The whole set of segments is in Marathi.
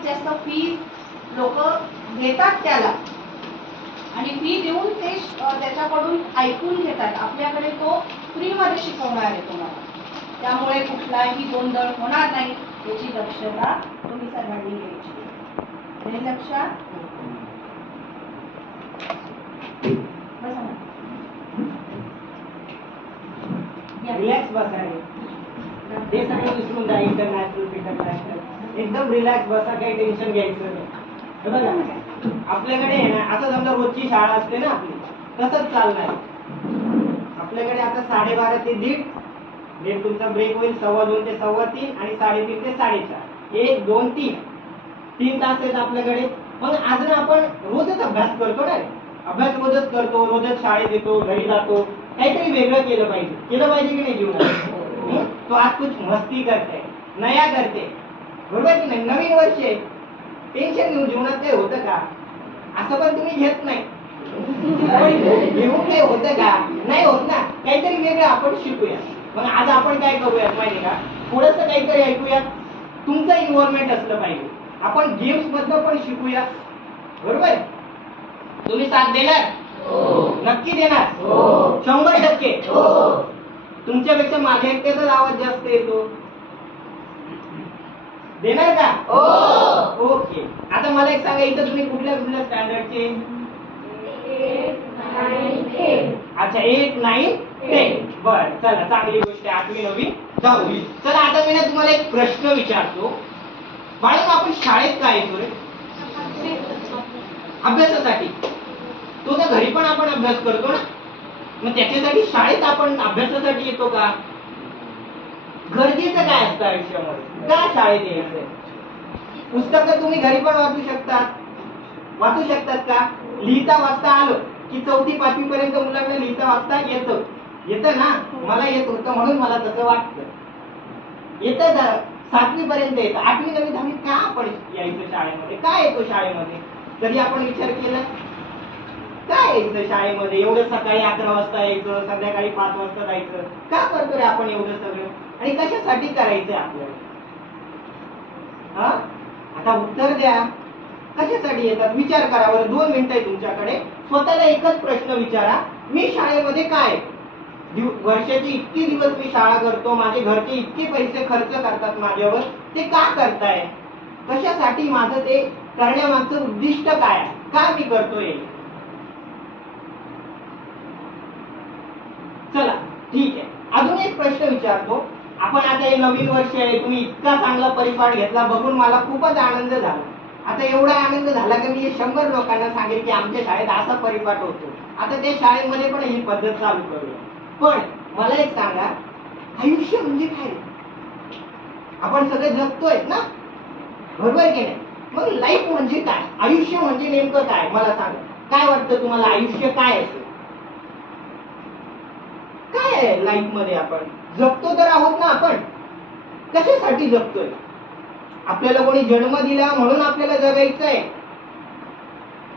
खूप जास्त फी लोक घेतात त्याला. आणि फी देऊन ते त्याच्याकडून ऐकून घेतात. आपल्याकडे तो फ्रीमध्ये शिकवणार आहे तुम्हाला. त्यामुळे कुठलाही गोंधळ होणार नाही. याची दक्षता तुम्ही सर्वांनी घ्यायची. हे लक्षात बसा रिलॅक्स बसा रे हे सगळं विसरून जा इंटरनॅशनल इंटरनॅशनल एकदम रिलॅक्स बसा काही टेन्शन घ्यायचं नाही. हे बघा आपल्याकडे आहे ना असं समजा रोजची शाळा असते ना आपली तसंच चालणार आपल्याकडे आता साडेबारा ते दीड दीड तुमचा ब्रेक होईल सव्वा दोन ते सव्वा तीन आणि साडेतीन ते साडेचार. एक दोन तीन. तीन तास आहेत आपल्याकडे. मग अजून आपण रोजच अभ्यास करतो ना. अभ्यास रोजच करतो रोजच शाळेत येतो घरी जातो. काहीतरी वेगळं केलं पाहिजे. केलं पाहिजे की नाही जीवनात? हं? तो आज कुछ मस्ती करते नया करते. बरोबर की नाही. नवीन वर्ष आहे. टेन्शन घेऊन जीवनात काही होतं का? असं पण तुम्ही घेत नाही. घेऊन काही होतं का? नाही होत ना. काहीतरी वेगळं आपण शिकूया मग आज आपण काय करूयात माहिती का? थोडस काहीतरी ऐकूया तुमचं इन्व्हॉल्वमेंट असलं पाहिजे. आपण गेम्स मधनं पण शिकूया बरोबर? तुम्ही साथ देणार? नक्की देणार? शंभर टक्के. तुमच्यापेक्षा माझ्या एकट्याचाच आवाज जास्त येतो. देणार का? ओके. आता मला एक सांगा इथं तुम्ही कुठल्या कुठल्या स्टँडर्डचे अच्छा एट नाईन टेन बर चला चांगली गोष्ट आहे आठवी नववी. दहावी चला आता मी ना तुम्हाला एक प्रश्न विचारतो. बाळा आपण शाळेत काय येतो रे अभ्यासासाठी. तो त्या घरी पण आपण अभ्यास करतो ना. मग त्याच्यासाठी शाळेत आपण अभ्यासासाठी येतो का? गरजेचं काय असतं आयुष्यामध्ये? का शाळेत यायचं पुस्तकं तुम्ही घरी पण वाचू शकतात. वाचू शकतात का? लिहिता वाचता आलो की चौथी पाचवी पर्यंत मुलांना लिहिता वाचता येतं. येतं ना? मला येत होतं म्हणून मला तसं वाटतं. येतं सातवी पर्यंत येतं. आठवी नवी दहावी का आपण यायचं शाळेमध्ये? का येतो शाळेमध्ये? जरी आपण विचार केला यायचं शाळेमध्ये? एवढं सकाळी अकरा वाजता यायचं संध्याकाळी पाच वाजता जायचं. का करतो रे आपण एवढं सगळं? आणि कशासाठी करायचं आपल्याला? हा? आता उत्तर द्या. कशासाठी येतात? विचार करा बरं. दोन मिनिटं आहे तुमच्याकडे. स्वतःला एकच प्रश्न विचारा. मी शाळेमध्ये काय? वर्षाची वर्षाचे इतके दिवस मी शाळा करतो माझे घरचे इतके पैसे खर्च करतात माझ्यावर ते का करताय? कशासाठी माझं ते करण्यामागचं उद्दिष्ट काय? का मी करतोय चला ठीक आहे. अजून एक प्रश्न विचारतो. आपण आता हे नवीन वर्ष आहे तुम्ही इतका चांगला परिपाठ घेतला बघून मला खूपच आनंद झाला. आता एवढा आनंद झाला की मी शंभर लोकांना सांगेल की आमच्या शाळेत असा परिपाठ होतो. आता त्या शाळेमध्ये पण ही पद्धत चालू करूया. पण मला एक सांगा आयुष्य म्हणजे काय? आपण सगळे जगतोय ना? बरोबर की नाही? मग लाईफ म्हणजे काय? आयुष्य म्हणजे नेमकं काय? मला सांगा. काय वाटतं तुम्हाला आयुष्य काय असेल? आहे लाईफमध्ये आपण. जगतो तर आहोत ना आपण. कशासाठी जगतोय? आपल्याला कोणी जन्म दिला म्हणून आपल्याला जगायचं आहे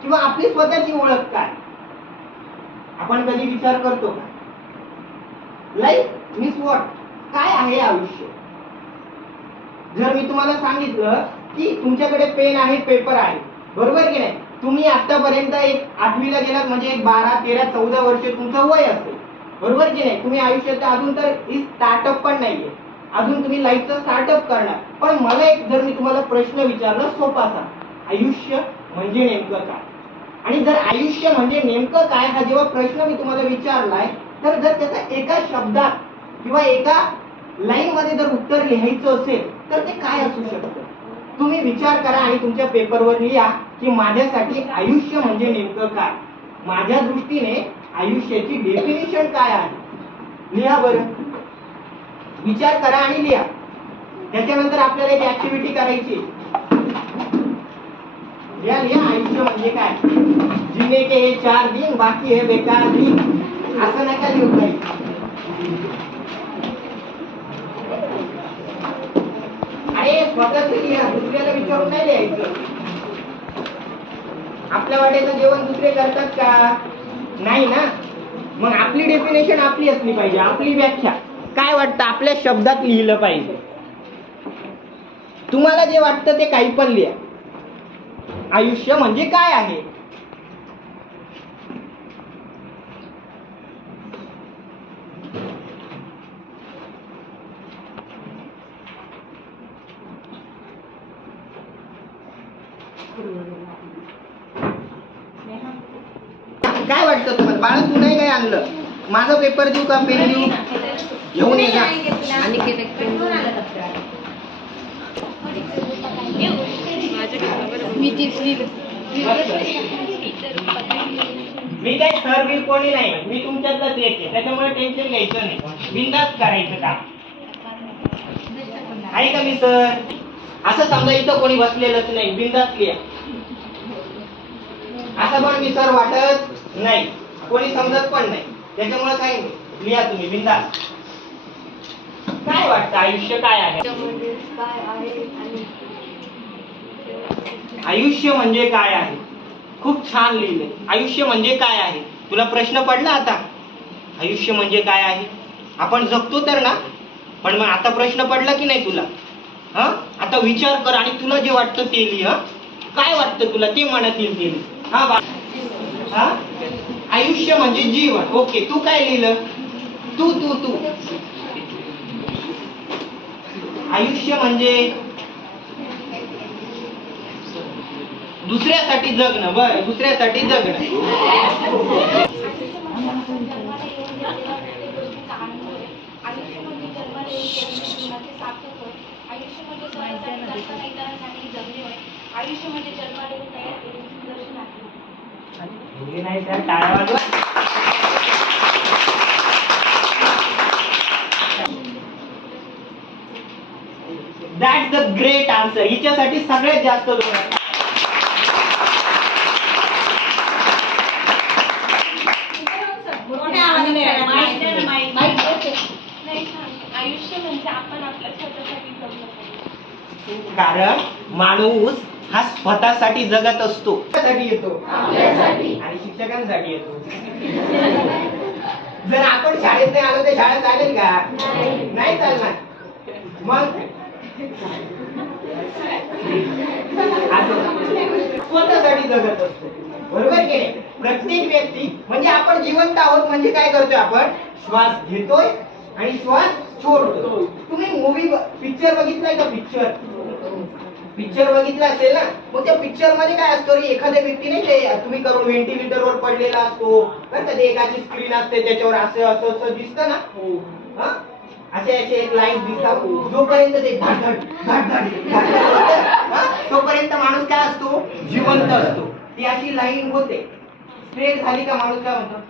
किंवा आपली स्वतःची ओळख काय? आपण कधी विचार करतो का? लाईफ मिस वॉट काय आहे आयुष्य? जर मी तुम्हाला सांगितलं की तुमच्याकडे पेन आहे पेपर आहे. बरोबर की नाही? तुम्ही आतापर्यंत एक आठवीला गेलात म्हणजे एक बारा तेरा चौदा वर्ष तुमचं वय असेल. बरोबर की नाही? तुम्ही आयुष्यात अजून तर ही स्टार्टअप पण नाहीये. अजून तुम्ही लाईफचं स्टार्टअप करणार. पण मला एक जर मी तुम्हाला प्रश्न विचारला सोपासा आयुष्य म्हणजे नेमकं काय? आणि जर आयुष्य म्हणजे नेमकं काय हा जेव्हा प्रश्न मी तुम्हाला विचारलाय तर जर त्याचा एका शब्दात किंवा एका लाईन मध्ये जर उत्तर लिहायचं असेल तर ते काय असू शकतं? तुम्ही विचार करा आणि तुमच्या पेपरवर लिहा की माझ्यासाठी आयुष्य म्हणजे नेमकं काय? माझ्या दृष्टीने आयुष्याची डेफिनेशन काय आहे? लिहा बरं. विचार करा आणि लिहा. त्याच्यानंतर आपल्याला एक ऍक्टिव्हिटी करायची लिहा लिहा. आयुष्य म्हणजे काय? जिने के हे चार दिन बाकी हे बेकार दिन. असं नका लिहू काही. अरे स्वतःच लिहा. दुसऱ्याला विचारून नाही लिहायचं. आपल्या वाट्याचं जेवण दुसरे करतात का? नाही ना? मग आपली डेफिनेशन आपली असली पाहिजे आपली व्याख्या. काय वाटतं? आपल्या शब्दात लिहिलं पाहिजे. तुम्हाला जे वाटतं ते काही पण लिहा. आयुष्य म्हणजे काय आहे? काय वाटतं तुम्हाला? बाळा तू नाही काय आणलं? माझा पेपर देऊ का? पेन देऊ? घेऊन ये जा. मी काय सर बिल कोणी नाही. मी तुमच्यातलंच एक आहे. त्याच्यामुळे टेन्शन घ्यायचं नाही. बिंदास करायचं का आहे का मी सर असं समजा इथं कोणी बसलेलंच नाही. बिंदास लिहा. असं पण मी सर वाटत नाही. कोणी समजत पण नाही. त्याच्यामुळे काही नाही. लिहा तुम्ही बिंदास. काय वाटतं आयुष्य काय आहे? काय आहे आणि आयुष्य म्हणजे काय आहे? खूप छान लिहिले आयुष्य म्हणजे काय आहे? तुला प्रश्न पडला आता? आयुष्य म्हणजे काय आहे? आपण जगतो तर ना? पण मग आता प्रश्न पडला की नाही तुला? हा? आता विचार कर आणि तुला जे वाटतं ते लिह. काय वाटतं तुला? ते मनात येईल ते हा बा हा? आयुष्य म्हणजे जीवन ओके तू काय लिहिलं तू तू तू आयुष्य म्हणजे दुसऱ्यासाठी जगणं बर दुसऱ्यासाठी जगणं आयुष्य म्हणजे जन्माला नाही तर दॅट द ग्रेट आन्सर हिच्यासाठी सगळ्यात जास्त दोन आहेत. मोठ्या आवाजाने नाही छान. आयुष्य म्हणजे आपण आपल्या स्वतःसाठी जगलं पाहिजे कारण माणूस हा स्वतःसाठी जगत असतो. साठी येतो. आणि शिक्षकांसाठी येतो. जर आपण शाळेत नाही आलो तर शाळा चालेल का? नाही चालणार. मग. स्वतःसाठी जगत असतो. बरोबर की नाही? प्रत्येक व्यक्ती म्हणजे आपण जिवंत आहोत म्हणजे काय करतोय आपण? श्वास घेतोय आणि श्वास सोडतोय. तुम्ही मूवी पिक्चर बघितलाय का पिक्चर पिक्चर बघितला असेल ना? मग त्या पिक्चरमध्ये काय असतं रे? एखाद्या व्यक्ती नाही ते तुम्ही करून व्हेंटिलेटर वर पडलेला असतो. बरं का? ते एकाची स्क्रीन असते त्याच्यावर असं असं असं दिसतं ना? हा? असे असे एक लाईन दिसतात. जोपर्यंत ते धड धड धड धड धड धड होतं, हा? तोपर्यंत माणूस काय असतो? जिवंत असतो. ती अशी लाईन होते. स्ट्रेट झाली का माणूस? काय म्हणतो?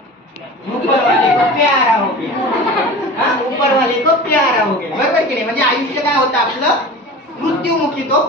ऊपर वाले को प्यारा हो गया हा? ऊपर वाले को प्यारा हो गया बरोबर की नाही? म्हणजे आयुष्य काय होतं आपलं? मृत्यूमुखी तो